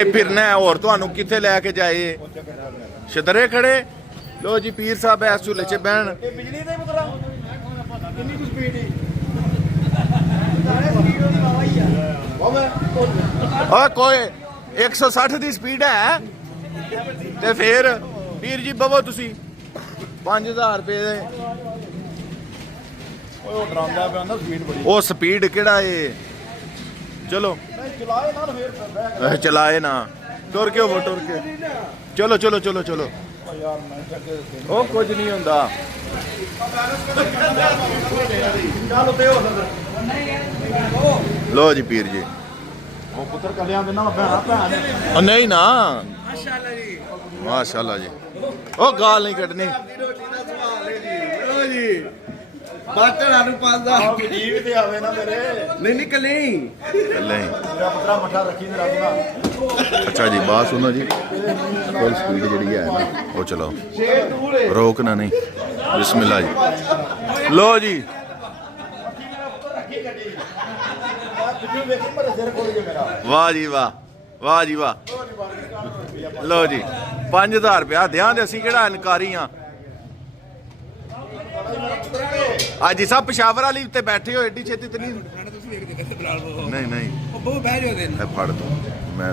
फिरना है और ਤੁਹਾਨੂੰ ਕਿੱਥੇ ਲੈ ਕੇ ਜਾਏ ਛਤਰੇ ਖੜੇ ਲੋ ਜੀ ਪੀਰ ਸਾਹਿਬ ਐਸ ਝੂਲੇ 'ਚ ਬਹਿਣ ਬਿਜਲੀ ਦੇ ਪੁੱਤਰਾ ਕਿੰਨੀ ਕੁ ਸਪੀਡ ਹੈ ਓਏ ਕੋਈ 160 ਦੀ ਸਪੀਡ ਹੈ ਤੇ ਫਿਰ ਵੀਰ ਜੀ ਬਵੋ ਤੁਸੀਂ 5000 ਰੁਪਏ ਦੇ ਉਹ ਡਰਾਉਂਦਾ ਪਿਆ ਨਾ ਸਪੀਡ ਬੜੀ ਉਹ ਸਪੀਡ ਕਿਹੜਾ ਏ ਚਲੋ ਚਲਾਏ ਨਾਲ ਫੇਰ ਚਲਾਏ ਨਾ ਤੁਰ ਕੇ ਉਹ ਤੁਰ ਕੇ ਚਲੋ ਚਲੋ ਚਲੋ ਚਲੋ ਯਾਰ ਮੈਂ ਚੱਕੇ ਉਹ ਕੁਝ ਨਹੀਂ ਹੁੰਦਾ ਚੱਲ ਤੇ ਹੋ ਲੋ ਜੀ ਪੀਰ ਜੀ ਉਹ ਪੁੱਤਰ ਕੱਲਿਆਂ ਦੇ ਨਾਲ ਭੈਣ ਉਹ ਨਹੀਂ ਨਾ ਮਾਸ਼ਾਅੱਲਾ ਜੀ ਮਾਸ਼ਾਅੱਲਾ ਜੀ ਉਹ ਗਾਲ ਨਹੀਂ ਕੱਢਣੀ ਰੋਟੀ ਦਾ ਸਵਾਲ ਹੈ ਜੀ ਲੋ ਜੀ ਬਾਟੜਾ ਨੂੰ ਪਾਉਂਦਾ ਜੀਵ ਤੇ ਆਵੇ ਨਾ ਮੇਰੇ ਨਹੀਂ ਕੱਲੇ ਕੱਲੇ ਮੇਰਾ ਪੁੱਤਰਾ ਮੱਠਾ ਰੱਖੀ ਤੇ ਰੱਖਣਾ ਅੱਛਾ ਜੀ ਬਾਤ ਸੁਣੋ ਜੀ ਫੁੱਲ ਸਪੀਡ ਜਿਹੜੀ ਹੈ ਨਾ ਉਹ ਚਲਾਓ ਸ਼ੇਰ ਦੂਰ ਹੈ ਰੋਕਣਾ ਨਹੀਂ ਬਿਸਮਿਲ੍ਲਾ ਜੀ ਲੋ ਜੀ ਵਾਹ ਜੀ ਵਾਹ ਵਾਹ ਜੀ ਵਾਹ ਲੋ ਜੀ 5000 ਰੁਪਇਆ ਦਿਆਂ ਦੇ ਅਸੀਂ ਕਿਹੜਾ ਇਨਕਾਰੀ ਆ ਅੱਜ ਸਭ ਪਸ਼ਾਵਰ ਵਾਲੀ ਉੱਤੇ ਬੈਠੇ ਹੋ ਏਡੀ ਛੇਤੀ ਤੇ ਨਹੀਂ ਨਹੀਂ ਨਹੀਂ ਉਹ ਬਹੁਤ ਬਹਿ ਜਾਓ ਦੇ ਇਹ ਫੜ ਦੋ ਮੈਂ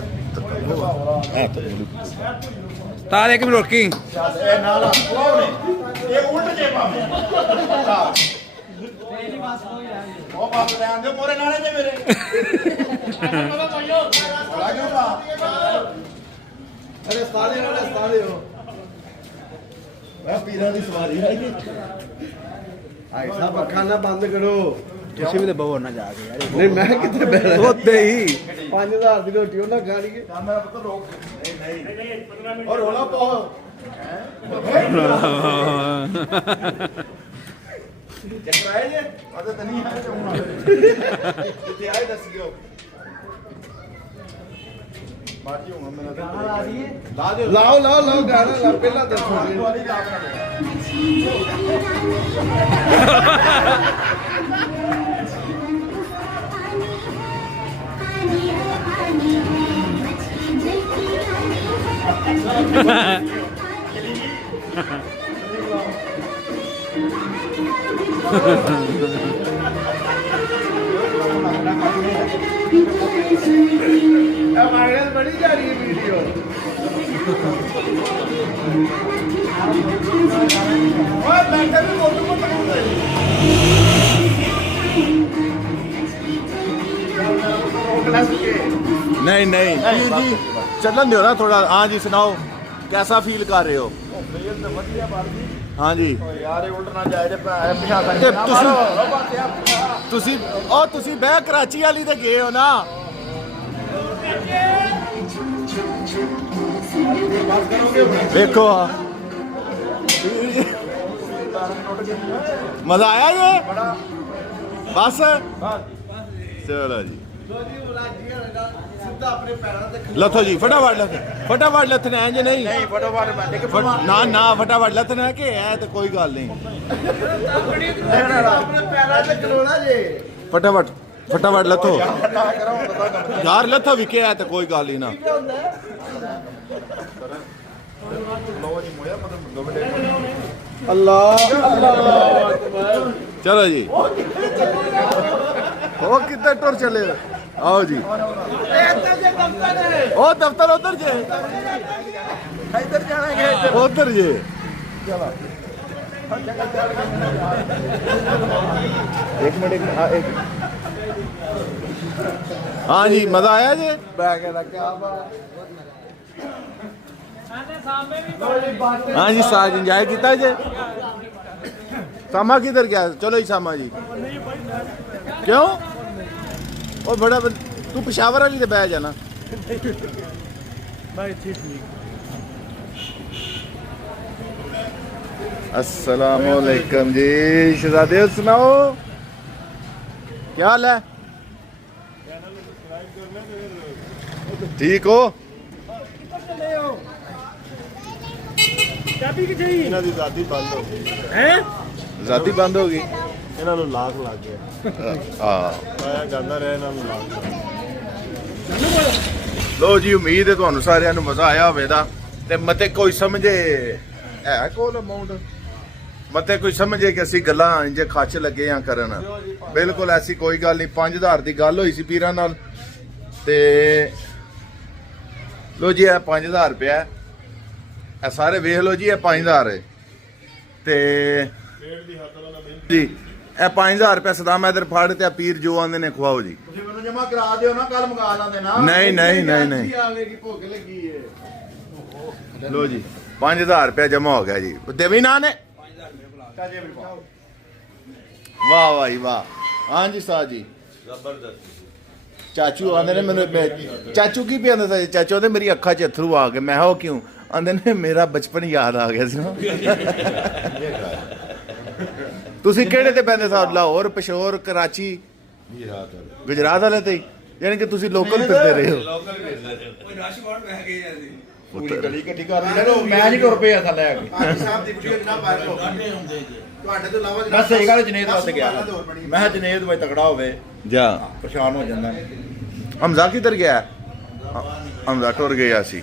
ਤਾਰ ਇੱਕ ਵੀ ਰੋਕੀ ਇਹ ਨਾਲ ਇਹ ਉਲਟ ਜੇ ਪਾਵੇ ਉਹ ਬਾਤ ਲੈਣ ਦੇ ਮੋਰੇ ਨਾਲੇ ਤੇ ਮੇਰੇ ਅਰੇ ਸਾਰੇ ਹੋ ਮੈਂ ਪੀਰਾਂ ਦੀ ਸਵਾਰੀ ਹੈ ਭਾਈ ਸਾਹਿਬ ਅੱਖਾਂ ਨਾ ਬੰਦ ਕਰੋ ਤੁਸੀਂ ਵੀ ਤੇ ਬਵੋ ਨਾ ਜਾ ਕੇ ਯਾਰ ਨਹੀਂ ਮੈਂ ਕਿੱਥੇ ਬਹਿਣਾ ਉੱਤੇ ਹੀ 5000 ਦੀ ਰੋਟੀ ਉਹਨਾਂ ਖਾ ਲਈ ਮੇਰਾ ਪੁੱਤ ਰੋਕ ਨਹੀਂ ਔਰ ਰੋਲਾ ਪਾਓ ਜਕਰਾਏ ਜੇ ਅਦੇ ਤਾਂ ਨਹੀਂ ਹੈ ਚਾਹੁੰਦਾ ਕਿਤੇ ਆਏ ਦੱਸ ਗਿਓ ਮਾਰਜੀ ਹੁਣ ਮੇਰਾ ਲਾ ਦਿਓ ਲਾਓ ਗਾਣਾ ਲਾ ਪਹਿਲਾਂ ਦੱਸੋ ਵਾਲੀ ਲਾ वायरल बड़ी जा रही है वीडियो नहीं नहीं जी चलन दो ना थोड़ा हाँ जी सुनाओ कैसा फील कर रहे हो हाँ जी यार उल्ट ना जाए जे पिछा ਤੇ ਤੁਸੀਂ ਬਹਿ ਕਰਾਚੀ ਵਾਲੀ ਤੇ ਗਏ ਹੋ ਨਾ ਵੇਖੋ ਮਜ਼ਾ ਆਇਆ ਜੀ ਬਸ ਚਲੋ ਜੀ लथो जी फटाफट लथना है जी नहीं ना ना फटाफट लथना है कि है तो कोई गल नहीं फटाफट लथो यार लथो भी क्या है तो कोई गल ही ना अल्लाह चलो जी वो कितने टुर चले आओ जी ओ दफ्तर उधर जे इधर जाना है उधर जे एक मिनट हाँ जी मजा आया जी बैग है क्या हाँ जी साज इंजॉय किया जी सामा किधर गया चलो जी सामा जी क्यों ओ बड़ा तू पेशावर वाली ते बह जाना अस्सलाम वालेकुम जी शहजादे सुनाओ क्या हाल है ठीक हो ਚਾਬੀ ਕਿੱਥੇ ਹੀ ਇਹਨਾਂ ਦੀ ਜ਼ਾਦੀ ਬੰਦ ਹੋ ਗਈ ਹੈ ਜ਼ਾਦੀ ਬੰਦ ਹੋ ਗਈ ਇਹਨਾਂ ਨੂੰ ਲਾਖ ਲੱਗ ਗਿਆ ਹਾਂ ਮੈਂ ਗਾਂਦਾ ਰਿਹਾ ਇਹਨਾਂ ਨੂੰ ਲਾਖ ਲੋ ਜੀ ਉਮੀਦ ਹੈ ਤੁਹਾਨੂੰ ਸਾਰਿਆਂ ਨੂੰ ਮਜ਼ਾ ਆਇਆ ਹੋਵੇਗਾ ਤੇ ਮਤੇ ਕੋਈ ਸਮਝੇ ਹੈ ਕੋਲ ਅਮਾਉਂਟ ਮਤੇ ਕੋਈ ਸਮਝੇ ਕਿ ਅਸੀਂ ਗੱਲਾਂ ਇੰਜ ਖੱਚ ਲੱਗੇ ਆ ਕਰਨ ਬਿਲਕੁਲ ਐਸੀ ਕੋਈ ਗੱਲ ਨਹੀਂ 5000 ਦੀ ਗੱਲ ਹੋਈ ਸੀ ਪੀਰਾਂ ਨਾਲ ਤੇ ਲੋ ਜੀ ਇਹ 5000 ਰੁਪਇਆ ਇਹ ਸਾਰੇ ਵੇਖ ਲੋ ਜੀ ਇਹ 5000 ਹੈ ਤੇ ਜੀ ਇਹ 5000 ਰੁਪਇਆ ਸਦਾਮ ਇਧਰ ਫੜ ਤੇ ਪੀਰ ਜੋ ਆਂਦੇ ਨੇ ਖਵਾਓ ਜੀ ਤੁਸੀਂ ਮੈਨੂੰ ਜਮਾ ਕਰਾ ਦਿਓ ਨਾ ਕੱਲ ਮੰਗਾ ਲਾਂਦੇ ਨਾ ਨਹੀਂ ਨਹੀਂ ਨਹੀਂ ਨਹੀਂ ਆਵੇਗੀ ਭੁੱਖ ਲੱਗੀ ਏ ਲੋ ਜੀ 5000 ਰੁਪਇਆ ਜਮਾ ਹੋ ਗਿਆ ਜੀ ਦੇਵੀ ਨਾ ਨੇ ਕਾਜੇ ਵੀ ਪਾਓ ਵਾਹ ਵਾਹ ਜੀ ਵਾਹ ਹਾਂਜੀ ਸਾਹ ਜੀ ਚਾਚੂ ਆਂਦੇ ਨੇ ਮੈਨੂੰ ਚਾਚੂ ਕੀ ਪਿਆਂਦਾ ਸੀ ਚਾਚੂ ਦੇ ਮੇਰੀ ਅੱਖਾਂ 'ਚ ਅਥਰੂ ਆ ਗਏ ਮੈਂ ਕਿਹਾ ਉਹ ਕਿਉਂ ਆਂਦੇ ਨੇ ਮੇਰਾ ਬਚਪਨ ਯਾਦ ਆ ਗਿਆ ਸੀ ਤੁਸੀਂ ਕਿਹੜੇ ਤੇ ਪੈਂਦੇ ਸਾਂ ਲਾਹੌਰ ਪਸ਼ੌਰ ਕਰਾਚੀ ਗੁਜਰਾਤ ਵਾਲੇ ਤੇ ਯਾਨੀ ਕਿ ਤੁਸੀਂ ਲੋਕਲ ਫਿਰਦੇ ਰਹੇ ਹੋ ਕੋਈ ਰਸ਼ ਬਹੁਤ ਬਹਿ ਗਏ ਅਸੀਂ ਪੂਰੀ ਗਲੀ ਇਕੱਠੀ ਕਰ ਲਈ ਨਾ ਮੈਂ ਨਹੀਂ ਤੁਰ ਪਿਆ ਥੱਲੇ ਆ ਕੇ ਹਾਜੀ ਸਾਹਿਬ ਦੀ ਵੀਡੀਓ ਜਨਾਬ ਵਾਇਰਲ ਹੋ ਗਈ ਤੁਹਾਡੇ ਤੋਂ ਇਲਾਵਾ ਮੈਂ ਸਹੀ ਗੱਲ ਜਨੇਦ ਵੱਲ ਗਿਆ ਮੈਂ ਕਿਹਾ ਜਨੇਦ ਵਿੱਚ ਤਕੜਾ ਹੋਵੇ ਜਾ ਪਰੇਸ਼ਾਨ ਹੋ ਜਾਂਦਾ ਹਮਜ਼ਾ ਕਿੱਧਰ ਗਿਆ ਹਮਜ਼ਾ ਟੁਰ ਗਿਆ ਸੀ